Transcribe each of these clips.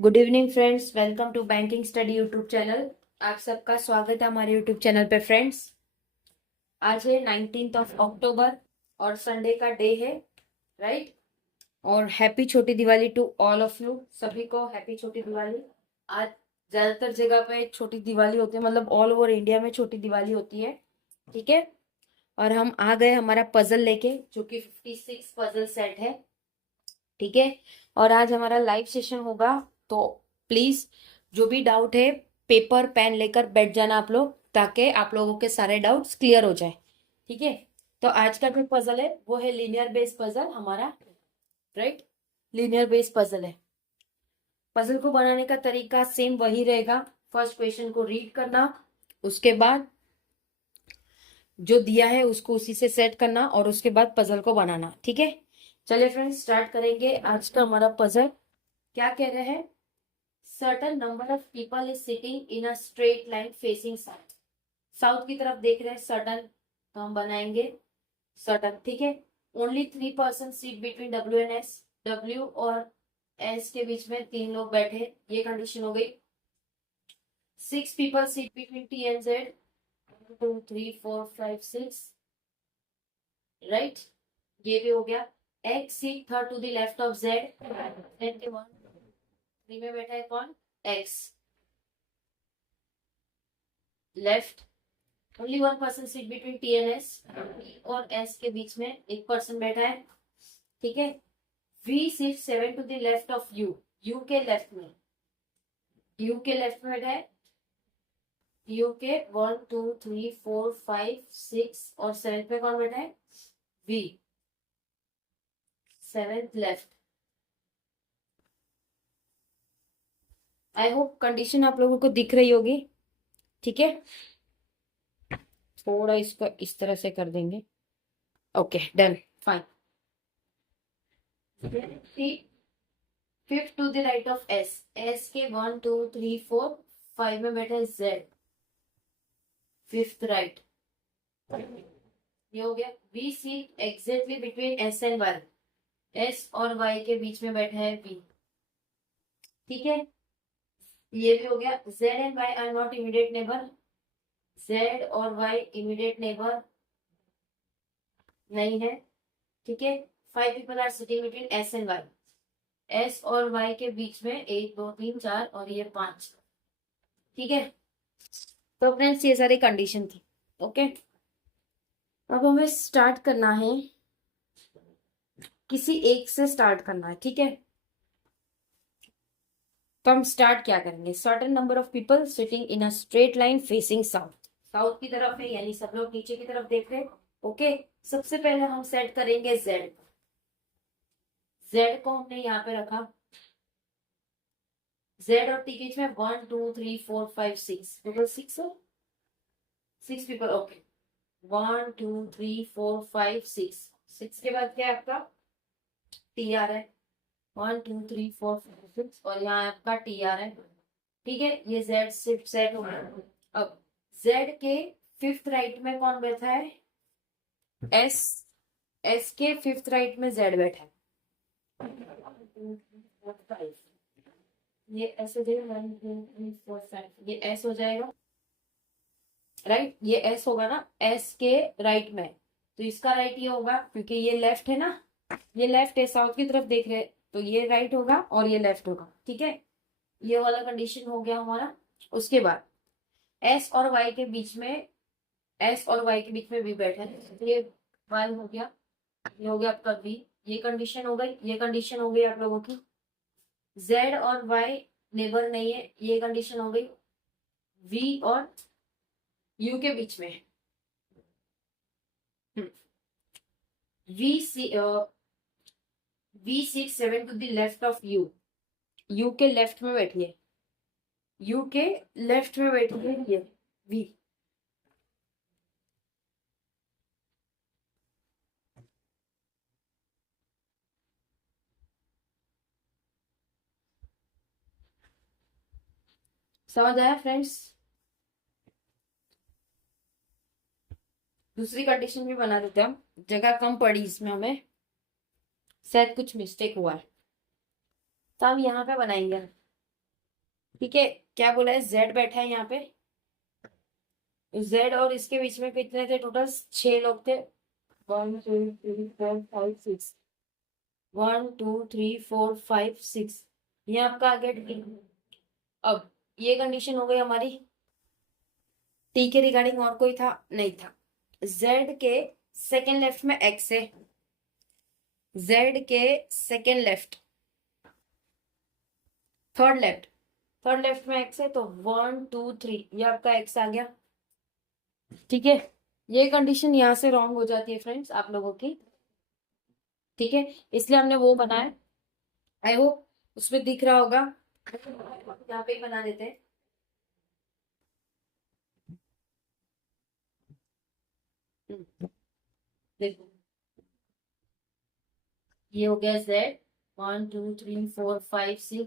Good evening friends, welcome to banking study YouTube channel. आप सबका स्वागत है हमारे यूट्यूब चैनल पे। फ्रेंड्स, आज है 19th ऑफ अक्टूबर और संडे का डे है, राइट। और हैप्पी छोटी Diwali to all of you. सभी को हैप्पी छोटी दिवाली। आज ज्यादातर जगह पे छोटी दिवाली होती है, मतलब ऑल ओवर इंडिया में छोटी दिवाली होती है, ठीक है। और हम आ गए हमारा पजल लेके, जो कि 56 पजल सेट है, ठीक है। और आज हमारा लाइव सेशन होगा, तो प्लीज जो भी डाउट है पेपर पेन लेकर बैठ जाना आप लोग, ताकि आप लोगों के सारे डाउट्स क्लियर हो जाए, ठीक है। तो आज का जो पजल है वो है लीनियर बेस पजल हमारा, राइट। लीनियर बेस पजल है। पजल को बनाने का तरीका सेम वही रहेगा। फर्स्ट क्वेश्चन को रीड करना, उसके बाद जो दिया है उसको उसी से सेट करना, और उसके बाद पजल को बनाना, ठीक है। चलिए फ्रेंड्स, स्टार्ट करेंगे आज का हमारा पजल। क्या कह रहे हैं? Certain number of people is sitting in a straight line facing south. South की तरफ देख रहे हैं सर्टन, तो हम बनाएंगे सर्टन, ठीक है। Only 3 person sit between W and S. W और एस के बीच में 3 लोग बैठे, ये कंडीशन हो गई। 6 people sit between T and Z. 1 2 3 4 5 6, right. ये भी हो गया। X sit third to the left of Z. 1 में बैठा है कौन? X, left. Only 1 person sit between T and S. और एस के बीच में 1 पर्सन बैठा है, ठीक है। V sit 7 to the left of U. U के लेफ्ट में, यू के लेफ्ट में बैठा है। यू के 1 2 3 4 5 6 और 7 पे कौन बैठा है? V, 7th left. I hope condition आप लोगों को दिख रही होगी, ठीक है। थोड़ा इसको इस तरह से कर देंगे। Okay, done, fine. Fifth to the right of S. S के 1 2 3 4 5 में बैठा है जेड, फिफ्थ राइट। ये हो गया। V sit exactly between S and Y. S और वाई के बीच में बैठा है वी, ठीक है। ये भी हो गया। Z and Y are not immediate neighbour. Z और वाई इमीडिएट नेबर नहीं है, ठीक है। 5 people are sitting between S and Y. S और वाई के बीच में 1 2 3 4 और ये 5, ठीक है। तो फ्रेंड्स, ये सारी कंडीशन थी, ओके। अब हमें स्टार्ट करना है, किसी एक से स्टार्ट करना है, ठीक है। तो हम स्टार्ट क्या करेंगे? Certain number of people sitting in a straight line facing south. South की तरफ है, यानी सब लोग नीचे की तरफ देख रहे हैं, ओके। सबसे पहले हम सेट करेंगे जेड। जेड को हमने यहाँ पे रखा। जेड और टी के बीच में 1 2 3 4 5 6 टोटल 6 है। 6 पीपल, ओके। 1 2 3 4 5 6। 6 के बाद क्या है आपका? टी आर है। 1 2 3 4 5 6 और यहाँ आपका टी आर है, ठीक है। ये जेड शिफ्ट सेट हो गया। अब जेड के फिफ्थ राइट में कौन बैठा है? एस। एस के फिफ्थ राइट में जेड बैठा है। 1 2 3 4 5, ये एस हो जाएगा। 1 2 3 4 5, ये एस हो जाएगा, राइट। ये एस होगा ना एस के राइट में, तो इसका राइट ये होगा, क्योंकि ये लेफ्ट है ना, ये लेफ्ट है, साउथ की तरफ देख रहे हैं, तो ये राइट होगा और ये लेफ्ट होगा, ठीक है। ये वाला कंडीशन हो गया हमारा। उसके बाद एस और वाई के बीच में, एस और वाई के बीच में वी बैठा है, तो ये वाई हो गया, ये हो गया आपका वी। ये कंडीशन हो गई, ये कंडीशन हो गई आप लोगों की। जेड और वाई नेबर नहीं है, ये कंडीशन हो गई। वी और यू के बीच में V sit V six 7 to the left of U. U के लेफ्ट में बैठी है, यू के लेफ्ट में बैठी है ये वी। समझ आया फ्रेंड्स? दूसरी कंडीशन भी बना देते हैं हम, जगह कम पड़ी इसमें हमें, शायद कुछ मिस्टेक हुआ है, तो हम यहाँ पे बनाएंगे। ठीक है, क्या बोला है, जेड बैठा है यहाँ पे, जेड और इसके बीच में कितने थे टोटल, 6 लोग थे। 1 2 3 4 5 6, 1 2 3 4 5 6, ये आपका आ गया टी। अब ये कंडीशन हो गई हमारी। टी के रिगार्डिंग और कोई था नहीं था। जेड के सेकेंड लेफ्ट में एक्स है, जेड के सेकेंड लेफ्ट, थर्ड लेफ्ट में एक्स है, तो 1 2 3 ये आपका एक्स आ गया। ठीक है, ये कंडीशन यहाँ से रॉन्ग हो जाती है फ्रेंड्स आप लोगों की। ठीक है, इसलिए हमने वो बनाया। आई होप उसमें दिख रहा होगा, यहाँ पे ही बना देते हैं। देखो, ये हो गया जेड, 1 2 3 4 5 6,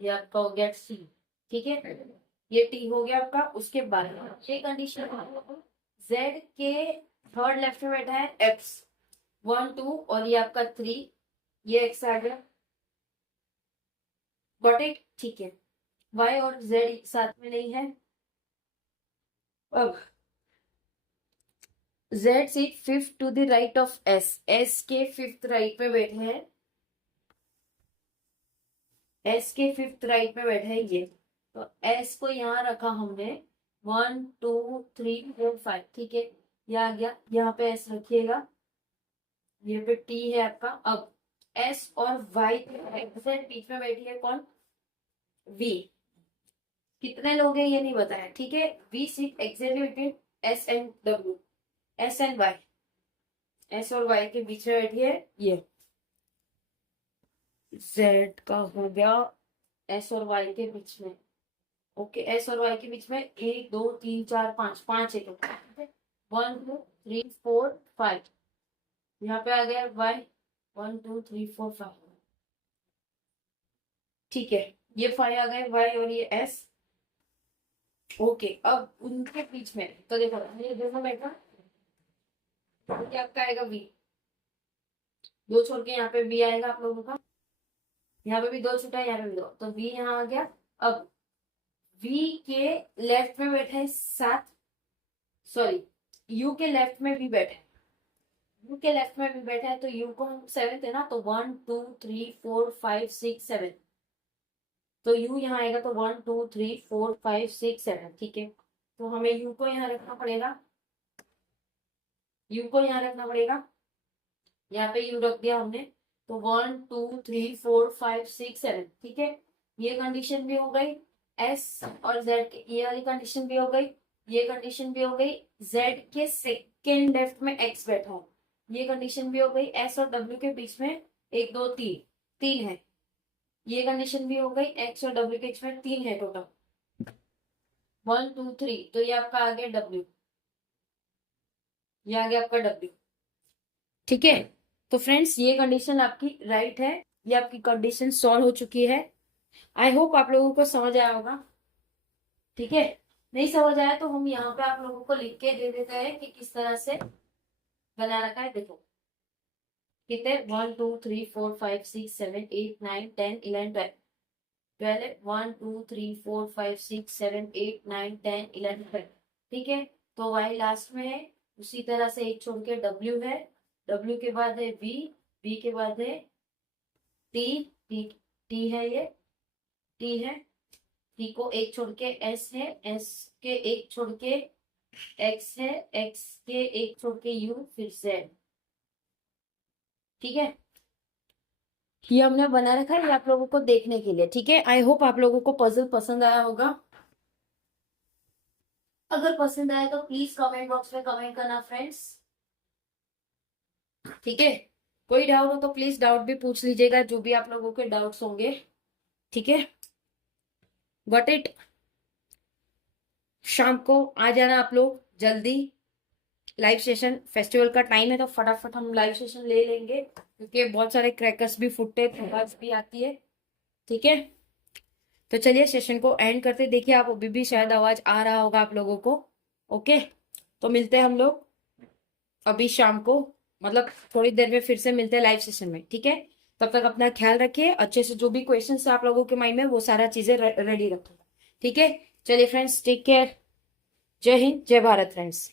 ये आपका हो गया सी। ठीक है, ये टी हो गया आपका। उसके बाद ये कंडीशन, जेड के थर्ड लेफ्ट में बैठा है एक्स, 1 2 और ये आपका 3, ये एक्स आ गया। गॉट इट, ठीक है। वाई और जेड साथ में नहीं है। अब Z seat fifth to the right of S, S के फिफ्थ राइट पे बैठे हैं, एस के फिफ्थ राइट पे बैठे हैं ये। तो एस को यहाँ रखा हमने, 1 2 3 4 5, ठीक है, ये आ गया। यहाँ पे एस रखिएगा, ये पे टी है आपका। अब एस और वाई एग्जैक्ट बीच में बैठी है कौन, वी। कितने लोग हैं ये नहीं बताया, ठीक है। V seat exactly between S and W, S and Y, S और वाई के बीच में बैठी है ये। जेड का हो गया एस और वाई के बीच में। ओके, एस और वाई के बीच में 1 2 3 4 5, 5 है तो 1 2 3 4 5, यहाँ पे आ गया वाई, 1 2 3 4 5। ठीक है, ये 5 आ गए वाई और ये एस। ओके, अब उनके बीच में तो देखो ये दोनों बैठा, क्या आपका आएगा वी, दो छोड़ के यहाँ पे वी आएगा आप लोगों का। यहाँ पे भी दो छूटा है, यहाँ पे भी दो, तो वी यहाँ आ गया। अब वी के लेफ्ट में बैठे हैं 7, सॉरी यू के लेफ्ट में भी बैठे हैं, यू के लेफ्ट में भी बैठा है, तो यू को हम 7 है ना, तो 1 2 3 4 5 6 7, तो यू यहाँ आएगा, तो 1 2 3 4 5 6 7, ठीक है। तो हमें यू को यहाँ रखना पड़ेगा, यू को यहाँ रखना पड़ेगा, यहाँ पे यू रख दिया हमने, तो 1 2 3 4 5 6 7, ठीक है। ये कंडीशन भी हो गई, एस और जेड के, ये वाली कंडीशन भी हो गई, ये कंडीशन भी हो गई। जेड के सेकेंड लेफ्ट में एक्स बैठा है, ये कंडीशन भी हो गई। एस और डब्ल्यू के बीच में 1 2 3, 3 है, ये कंडीशन भी हो गई। एक्स और डब्ल्यू के बीच में 3 है टोटल, 1 2 3, तो ये आपका आ गया डब्ल्यू, ये आ गया आपका डब्ल्यू। ठीक है, तो फ्रेंड्स ये कंडीशन आपकी राइट है, ये आपकी कंडीशन सॉल्व हो चुकी है। आई होप आप लोगों को समझ आया होगा। ठीक है, नहीं समझ आया तो हम यहाँ पे आप लोगों को लिख के दे देते हैं कि किस तरह से बना रखा है। देखो कितने, 1 2 3 4 5 6 7 8 9 10 11 12, 1 2 3 4 5 6 7 8 9 10 11 12, ठीक है। तो वाई लास्ट में है, उसी तरह से एक छोड़ के डब्ल्यू है, डब्ल्यू के बाद है वी, वी के बाद है टी, टी, टी है ये, टी है, टी को एक छोड़ के एस है, एस के एक छोड़ के एक्स है, एक्स के एक छोड़ के यू, फिर जेड। ठीक है, ये हमने बना रखा है, ये आप लोगों को देखने के लिए। ठीक है, आई होप आप लोगों को पजल पसंद आया होगा। अगर पसंद आया तो प्लीज कमेंट बॉक्स में कमेंट करना फ्रेंड्स। ठीक है, कोई डाउट हो तो प्लीज डाउट भी पूछ लीजिएगा, जो भी आप लोगों के डाउट्स होंगे। ठीक है, गॉट इट। शाम को आ जाना आप लोग जल्दी, लाइव सेशन, फेस्टिवल का टाइम है तो फटाफट हम लाइव सेशन ले लेंगे, क्योंकि बहुत सारे क्रैकर्स भी फुटते, आवाज भी आती है। ठीक है, तो चलिए सेशन को एंड करते। देखिए आप अभी भी शायद आवाज आ रहा होगा आप लोगों को। ओके, तो मिलते हैं हम लोग अभी शाम को, मतलब थोड़ी देर में फिर से मिलते हैं लाइव सेशन में। ठीक है, तब तक अपना ख्याल रखिए, अच्छे से जो भी क्वेश्चन है आप लोगों के माइंड में वो सारा चीजें रेडी रखो। ठीक है, चलिए फ्रेंड्स, टेक केयर। जय हिंद, जय भारत फ्रेंड्स।